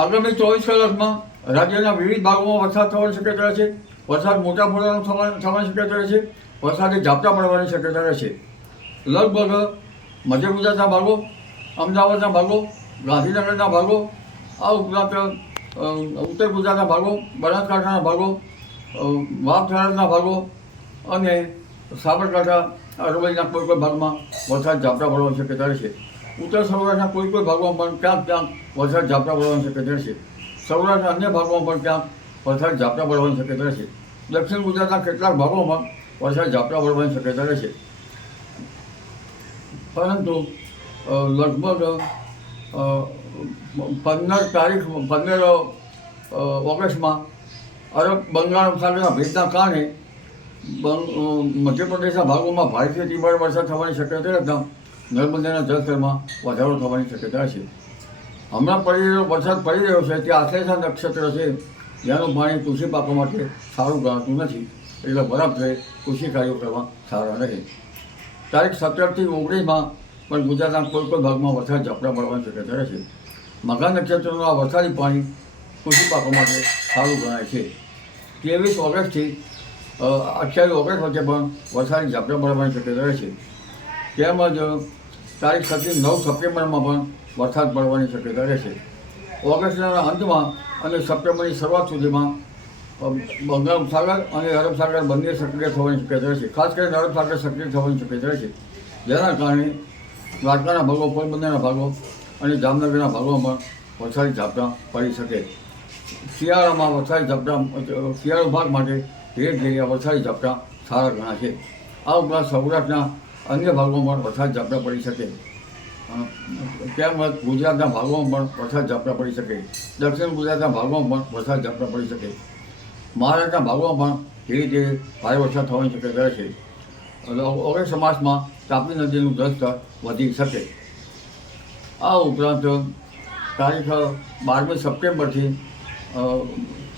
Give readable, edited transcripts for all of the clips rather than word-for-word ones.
આગામી 24 કલાકમાં રાજ્યના વિવિધ ભાગોમાં વરસાદ થવાની શક્યતા છે. વરસાદ મોટા પ્રમાણમાં થવાની શક્યતા છે. વરસાદે ઝાપટા પડવાની શક્યતા છે. લગભગ મધ્ય ગુજરાતના ભાગો, અમદાવાદના ભાગો, ગાંધીનગરના ભાગો, આ ઉપરાંત ઉત્તર ગુજરાતના ભાગો, બનાસકાંઠાના ભાગો, વાવ થરાદના ભાગો અને સાબરકાંઠા અરવલ્લીના કોઈ ભાગમાં વરસાદ ઝાપટા પડવાની શક્યતા છે. ઉત્તર સૌરાષ્ટ્રના કોઈ ભાગોમાં પણ ક્યાંક વરસાદ ઝાપટા પડવાની શક્યતા છે. સૌરાષ્ટ્રના અન્ય ભાગોમાં પણ ક્યાંક વરસાદ ઝાપટા પડવાની શક્યતા છે. દક્ષિણ ગુજરાતના કેટલાક ભાગોમાં વરસાદ ઝાપટા પડવાની શક્યતા છે. પરંતુ લગભગ 15 ઓગસ્ટમાં અરબ બંગાળ ઉપસાગરના ભેજના કારણે મધ્યપ્રદેશના ભાગોમાં ભારેથી અતિભારે વરસાદ થવાની શક્યતા રહેતા નર્મદાના જળસ્તરમાં વધારો થવાની શક્યતા છે. હમણાં વરસાદ પડી રહ્યો છે તે આશ્લેષા નક્ષત્ર છે, જેનું પાણી કૃષિ પાકો માટે સારું ગણાતું નથી, એટલે બરાબર થઈ કૃષિ કાર્યો કરવા સારા રહે. તારીખ 17 થી 19માં પણ ગુજરાતના કોઈ ભાગમાં વરસાદ ઝાપટા પડવાની શક્યતા રહેશે. મઘા નક્ષત્રનું આ વરસાદી પાણી કૃષિ પાકો માટે સારું ગણાય છે. 23 ઓગસ્ટથી 28 ઓગસ્ટ વચ્ચે પણ વરસાદી ઝાપટા પડવાની શક્યતા રહેશે. તેમજ તારીખ 9 સપ્ટેમ્બરમાં પણ વરસાદ પડવાની શક્યતા રહેશે. ઓગસ્ટના અંતમાં અને સપ્ટેમ્બરની શરૂઆત સુધીમાં બંગાળ ઉપસાગર અને અરબ સાગર બંને સક્રિય થવાની શક્યતા રહેશે. ખાસ કરીને અરબ સાગર સક્રિય થવાની શક્યતા રહેશે, જેના કારણે દ્વારકાના ભાગો, પોરબંદરના ભાગો અને જામનગરના ભાગોમાં પણ વરસાદી ઝાપટા પડી શકે. શિયાળામાં વરસાદી ઝાપટા શિયાળુ ભાગ માટે ધીરે ધીરે વરસાદી ઝાપટા સારા ગણાશે. આ ઉપરાંત સૌરાષ્ટ્રના અન્ય ભાગોમાં પણ વરસાદ ઝાપટા પડી શકે. તેમજ ગુજરાતના ભાગોમાં પણ વરસાદ ઝાપટા પડી શકે. દક્ષિણ ગુજરાતના ભાગોમાં પણ વરસાદ ઝાપટા પડી શકે. મહારાષ્ટ્રના ભાગોમાં પણ ધીરે ધીરે ભારે વરસાદ થવાની શક્યતા છે. ઓગસ્ટ માસમાં તાપી નદીનું જળસ્તર વધી શકે. આ ઉપરાંત તારીખ 12મી સપ્ટેમ્બરથી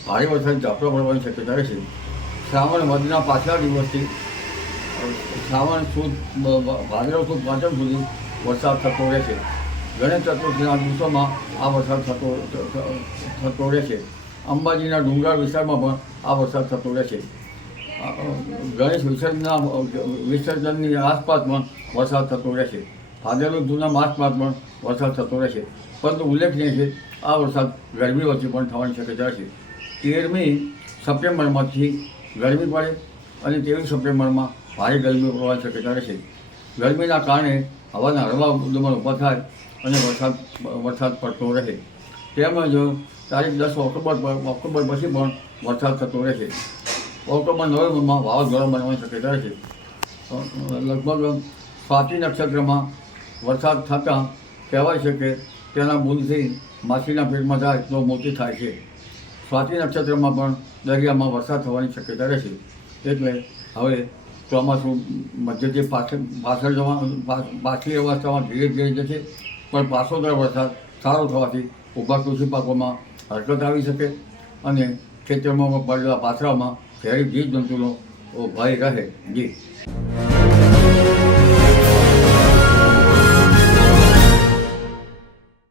ભારે વરસાદ ઝાપટા પડવાની શક્યતા રહેશે. શ્રાવણ વદના પાછલા દિવસથી શ્રાવણ સુદ ભાદરવ સુદ પાંચમ સુધી વરસાદ થતો રહેશે. ગણેશ ચતુર્થીના દિવસોમાં આ વરસાદ થતો રહેશે. અંબાજીના ડુંગરાળ વિસ્તારમાં પણ આ વરસાદ થતો રહેશે. ગણેશ વિસર્જનની આસપાસમાં વરસાદ થતો રહેશે. ભાદરવી સુદના માસમાં પણ વરસાદ થતો રહેશે. પરંતુ ઉલ્લેખનીય છે, આ વરસાદ ગરમી વચ્ચે પણ થવાની શક્યતા છે. 13મી સપ્ટેમ્બરમાંથી ગરમી પડે અને 23 સપ્ટેમ્બરમાં ભારે ગરમી પડવાની શક્યતા રહેશે. ગરમીના કારણે હવાના હળવા દબાણ ઊભા થાય અને વરસાદ પડતો રહે. તેમજ તારીખ 10 ઓક્ટોબર પછી પણ વરસાદ થતો રહેશે. ઓક્ટોબર નવેમ્બરમાં વાવાઝોડા બનવાની શક્યતા રહેશે. લગભગ સ્વાતિ નક્ષત્રમાં વરસાદ થતાં કહેવાય છે કે તેના બૂંદથી માછલીના પેટમાં જાય તો મોતી થાય છે. સ્વાતિ નક્ષત્રમાં પણ દરિયામાં વરસાદ થવાની શક્યતા રહેશે. એટલે હવે ચોમાસું મધ્યથી પાછલી અવસ્થામાં ધીરે ધીરે જશે, પણ પાછોતર વરસાદ સારો થવાથી ઊભા કૃષિ પાકોમાં હરકત આવી શકે અને ખેતરમાં પડેલા પાથરામાં ઝેરી જીવજંતુનો ભય રહે. જી.